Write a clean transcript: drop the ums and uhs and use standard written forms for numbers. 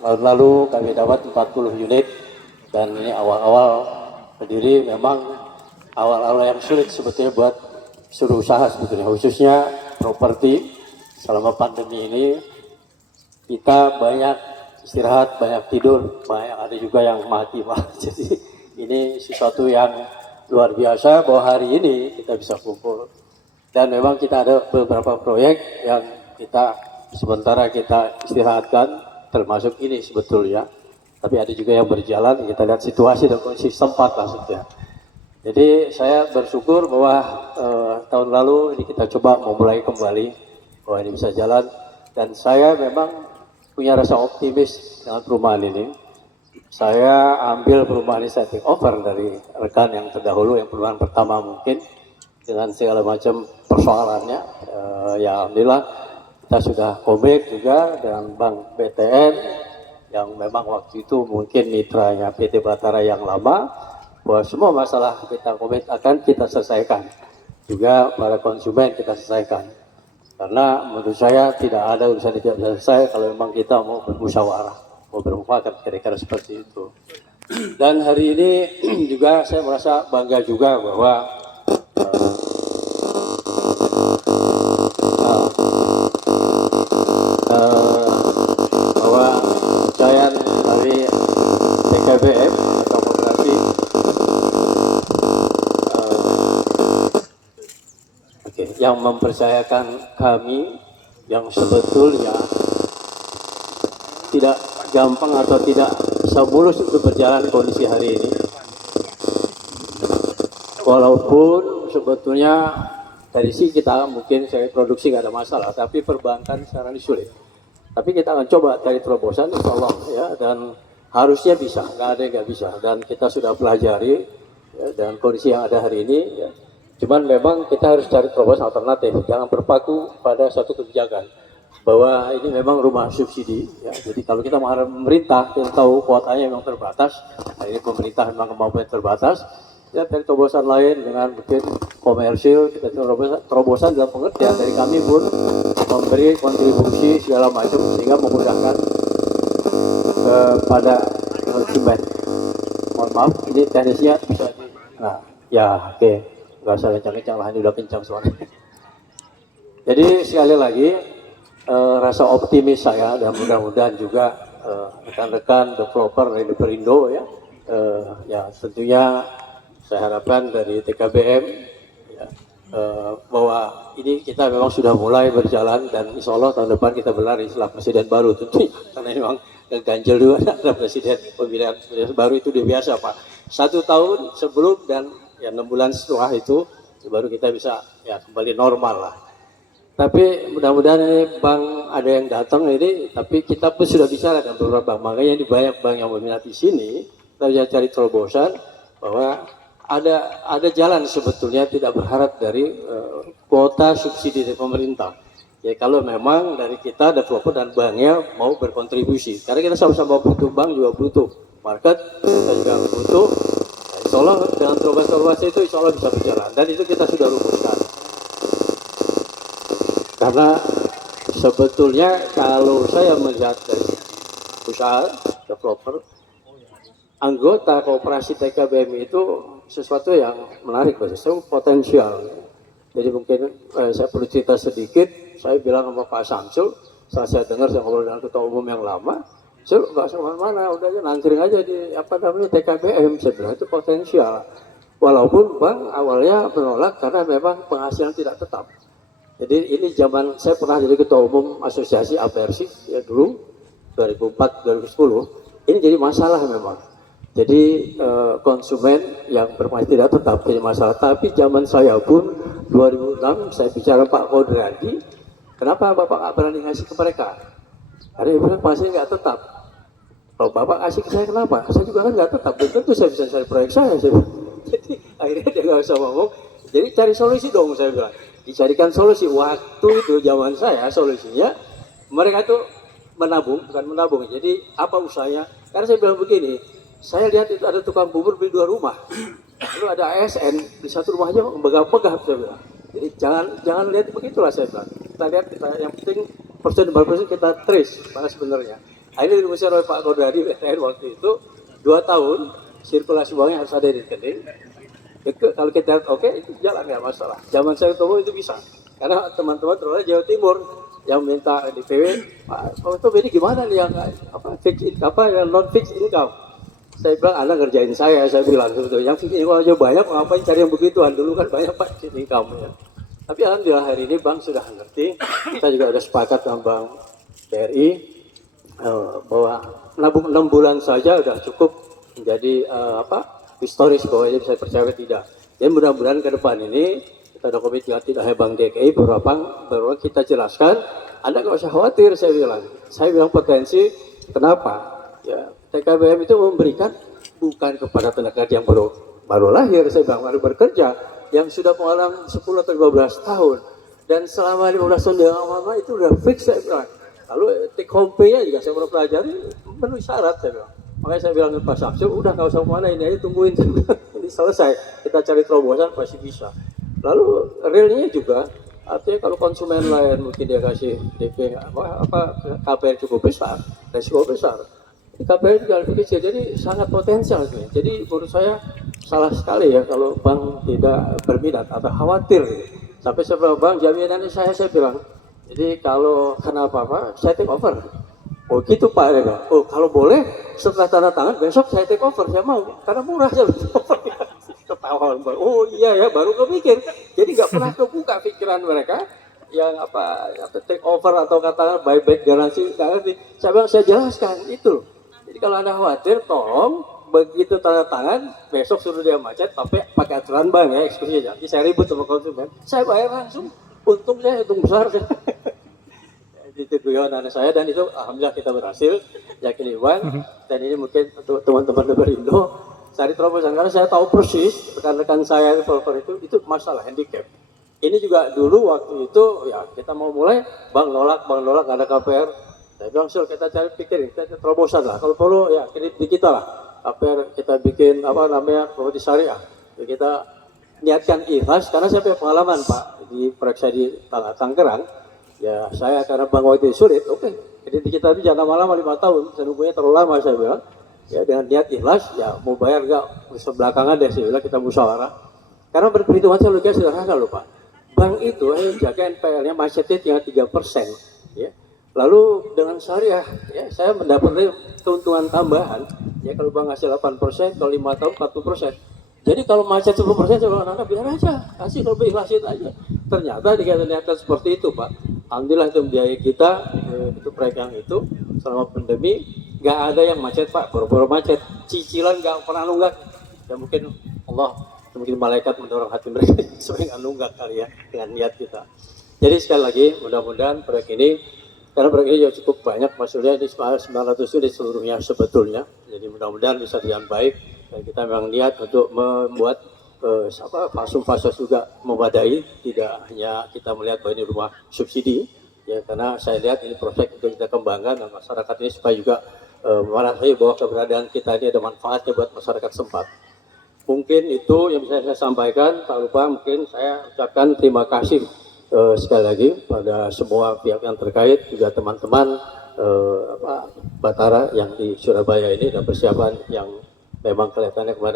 tahun lalu kami dapat 40 unit dan ini awal-awal berdiri memang awal-awal yang sulit sebetulnya buat seluruh usaha sebetulnya, khususnya properti. Selama pandemi ini kita banyak istirahat, banyak tidur, banyak ada juga yang mati malah. Jadi ini sesuatu yang luar biasa bahwa hari ini kita bisa kumpul. Dan memang kita ada beberapa proyek yang kita sementara kita istirahatkan, termasuk ini sebetulnya. Tapi ada juga yang berjalan, kita lihat situasi dan kondisi tempat maksudnya. Jadi saya bersyukur bahwa tahun lalu ini kita coba memulai kembali, bahwa ini bisa jalan. Dan saya memang punya rasa optimis dengan perumahan ini. Saya ambil perumahan ini, saya take over dari rekan yang terdahulu, yang perumahan pertama mungkin, dengan segala macam persoalannya. Ya alhamdulillah kita sudah komit juga dengan Bank BTN yang memang waktu itu mungkin mitranya PT Batara yang lama, bahwa semua masalah kita komit akan kita selesaikan, juga para konsumen kita selesaikan. Karena menurut saya tidak ada urusan yang tidak bisa selesai kalau memang kita mau bermusyawarah, mau bermufakat, kira-kira seperti itu. Dan hari ini juga saya merasa bangga juga bahwa kepercayaan dari TKBM atau koperasi yang mempercayakan kami yang sebetulnya tidak gampang atau tidak semulus untuk berjalan kondisi hari ini. Walaupun sebetulnya dari sisi kita mungkin saya produksi nggak ada masalah, tapi perbankan sekarang ini sulit. Tapi kita akan coba cari terobosan, insya Allah ya, dan harusnya bisa, nggak ada yang nggak bisa. Dan kita sudah pelajari ya, dan kondisi yang ada hari ini. Ya. Cuman memang kita harus cari terobosan alternatif, jangan berpaku pada satu kebijakan bahwa ini memang rumah subsidi. Ya. Jadi kalau kita mengharap pemerintah, kita tahu kuotanya memang terbatas. Nah, ini pemerintah memang kemampuan terbatas. Ya, dari terobosan lain dengan mungkin komersil, kita terobosan dalam pengertian dari kami pun memberi kontribusi segala macam sehingga memudahkan kepada konsumen. Mohon maaf, ini teknisnya bisa di, nah ya oke, nggak usah kencang-kencang lah, ini udah kencang suaranya. Jadi sekali lagi rasa optimis saya dan mudah-mudahan juga rekan-rekan developer dari Perindo ya, ya tentunya saya harapkan dari TKBM ya, bahwa ini kita memang sudah mulai berjalan dan insya Allah tahun depan kita berlari setelah presiden baru tentunya, karena memang ganjil juga ada presiden pemilihan baru itu dia biasa Pak, 1 tahun sebelum dan ya 6 bulan setelah itu baru kita bisa ya kembali normal lah. Tapi mudah-mudahan ini bank ada yang datang ini, tapi kita pun sudah bicara dengan beberapa bank, makanya di banyak bank yang berminat di sini kita bisa cari terobosan bahwa ada jalan sebetulnya tidak berharap dari kuota subsidi dari pemerintah. Ya kalau memang dari kita developer dan banknya mau berkontribusi, karena kita sama-sama butuh, bank juga butuh market, kita juga butuh. Nah, insya Allah dengan terobosan itu insya Allah bisa berjalan dan itu kita sudah rumuskan. Karena sebetulnya kalau saya melihat dari usaha developer, anggota koperasi TKBM itu sesuatu yang menarik, sesuatu potensial. Jadi mungkin saya perlu cerita sedikit. Saya bilang sama Pak Samsul, saat saya dengar saya ngobrol dengan ketua umum yang lama, Sul nggak mana, udah aja nangkring aja di apa namanya TKBM. Saya bilang itu potensial. Walaupun bank awalnya menolak karena memang penghasilan tidak tetap. Jadi ini zaman saya pernah jadi ketua umum asosiasi Apersi ya dulu 2004-2010. Ini jadi masalah memang. Jadi konsumen yang bermain tidak tetap jadi masalah. Tapi zaman saya pun 2006 saya bicara Pak Kodradi, kenapa Bapak nggak berani ngasih ke mereka? Karena dia bilang pasti nggak tetap. Kalau Bapak kasih ke saya kenapa? Saya juga kan nggak tetap. Dan tentu saya bisa cari proyek saya. Jadi akhirnya dia nggak usah ngomong. Jadi cari solusi dong saya bilang. Dicarikan solusi. Waktu itu zaman saya solusinya mereka itu menabung, bukan menabung. Jadi apa usahanya? Karena saya bilang begini. Saya lihat itu ada tukang bubur beli 2 rumah, lalu ada ASN di 1 rumah aja megah-megah saya bilang. Jadi jangan lihat begitulah saya bilang. Kita lihat yang penting persen kita trace mana sebenarnya. Ini dirumuskan oleh Pak Kodari BTN waktu itu 2 tahun sirkulasi uangnya harus ada di rekening. Kalau kita oke itu jalan nggak masalah. Zaman saya itu bisa. Karena teman-teman terutama Jawa Timur yang minta DPW, Pak itu ini gimana nih yang yang non fix income? Saya bilang Anda ngerjain saya bilang sebetulnya yang fix income aja banyak, ngapain cari yang begituan dulu kan banyak Pak fix income ya. Tapi alhamdulillah hari ini Bank sudah ngerti, kita juga sudah sepakat dengan Bank BRI bahwa nabung 6 bulan saja sudah cukup menjadi historis bahwa ini bisa percaya tidak. Jadi mudah-mudahan ke depan ini kita ada komite tidak hanya Bank DKI beberapa kita jelaskan. Anda nggak usah khawatir, saya bilang potensi kenapa? Ya TKBM itu memberikan bukan kepada tenaga kerja yang baru lahir, saya bilang baru bekerja, yang sudah pengalaman 10 atau 15 tahun dan selama 15 tahun yang lama itu udah fix saya bilang. Lalu take home pay-nya juga saya baru pelajari memenuhi syarat saya bilang. Makanya saya bilang ke Pak Samsul, udah nggak usah kemana ini aja tungguin ini selesai, kita cari terobosan pasti bisa. Lalu realnya juga artinya kalau konsumen lain mungkin dia kasih DP KPR cukup besar, resiko besar. KPR juga lebih kecil, jadi sangat potensial gitu. Jadi menurut saya salah sekali ya kalau bank tidak berminat atau khawatir. Sampai seberapa bank jaminannya saya bilang. Jadi kalau kenapa saya take over. Oh gitu Pak ya. Oh kalau boleh setelah tanda tangan besok saya take over, saya mau karena murah saya take over. Ketawa, oh iya ya baru kepikir. Jadi nggak pernah kebuka pikiran mereka yang take over atau katakan buyback garansi nggak ngerti. Saya jelaskan itu. Jadi kalau Anda khawatir, tolong begitu tanda tangan besok suruh dia macet tapi pakai aturan bank ya eksekusi aja. Jadi saya ribut sama konsumen, saya bayar langsung. Untung besar. Itu guyon anak saya dan itu alhamdulillah kita berhasil yakin Iwan dan ini mungkin untuk teman-teman Berindo cari terobosan karena saya tahu persis rekan-rekan saya itu masalah handicap. Ini juga dulu waktu itu ya kita mau mulai bank nolak nggak ada KPR. Saya bilang kita cari kita terobosan lah kalau perlu ya di kita lah KPR kita bikin properti syariah. Jadi kita niatkan ikhlas karena saya punya pengalaman Pak di proyek saya di Tangerang. Ya saya karena Bang waktu itu sulit, jadi kita itu jangan lama-lama 5 tahun, senunggunya terlalu lama saya bilang. Ya dengan niat ikhlas, ya mau bayar nggak sebelakangan deh saya bilang kita musyawarah. Karena perhitungan saya logika sederhana loh Pak. Bank itu jaga NPL-nya macetnya tinggal 3%. Ya. Lalu dengan syariah, ya saya mendapatkan keuntungan tambahan. Ya kalau bank ngasih 8%, kalau 5 tahun 40%. Jadi kalau macet 10% saya bilang anak biar aja, kasih kalau ikhlasin aja. Ternyata dikatakan seperti itu Pak. Alhamdulillah itu membiayai kita, itu proyek yang itu selama pandemi nggak ada yang macet Pak, boro-boro macet, cicilan nggak pernah nunggak. Ya mungkin mungkin malaikat mendorong hati mereka supaya nggak nunggak kali ya dengan niat kita. Jadi sekali lagi mudah-mudahan proyek ini karena proyek ini juga cukup banyak, maksudnya di 900 itu di seluruhnya sebetulnya. Jadi mudah-mudahan bisa dengan baik dan kita memang niat untuk membuat fasum-fasum juga memadai, tidak hanya kita melihat bahwa ini rumah subsidi ya karena saya lihat ini proyek untuk kita kembangkan dan masyarakat ini supaya juga merasai bahwa keberadaan kita ini ada manfaatnya buat masyarakat sempat. Mungkin itu yang bisa saya sampaikan. Tak lupa mungkin saya ucapkan terima kasih sekali lagi pada semua pihak yang terkait, juga teman-teman Batara yang di Surabaya ini dan persiapan yang memang kelihatannya kemarin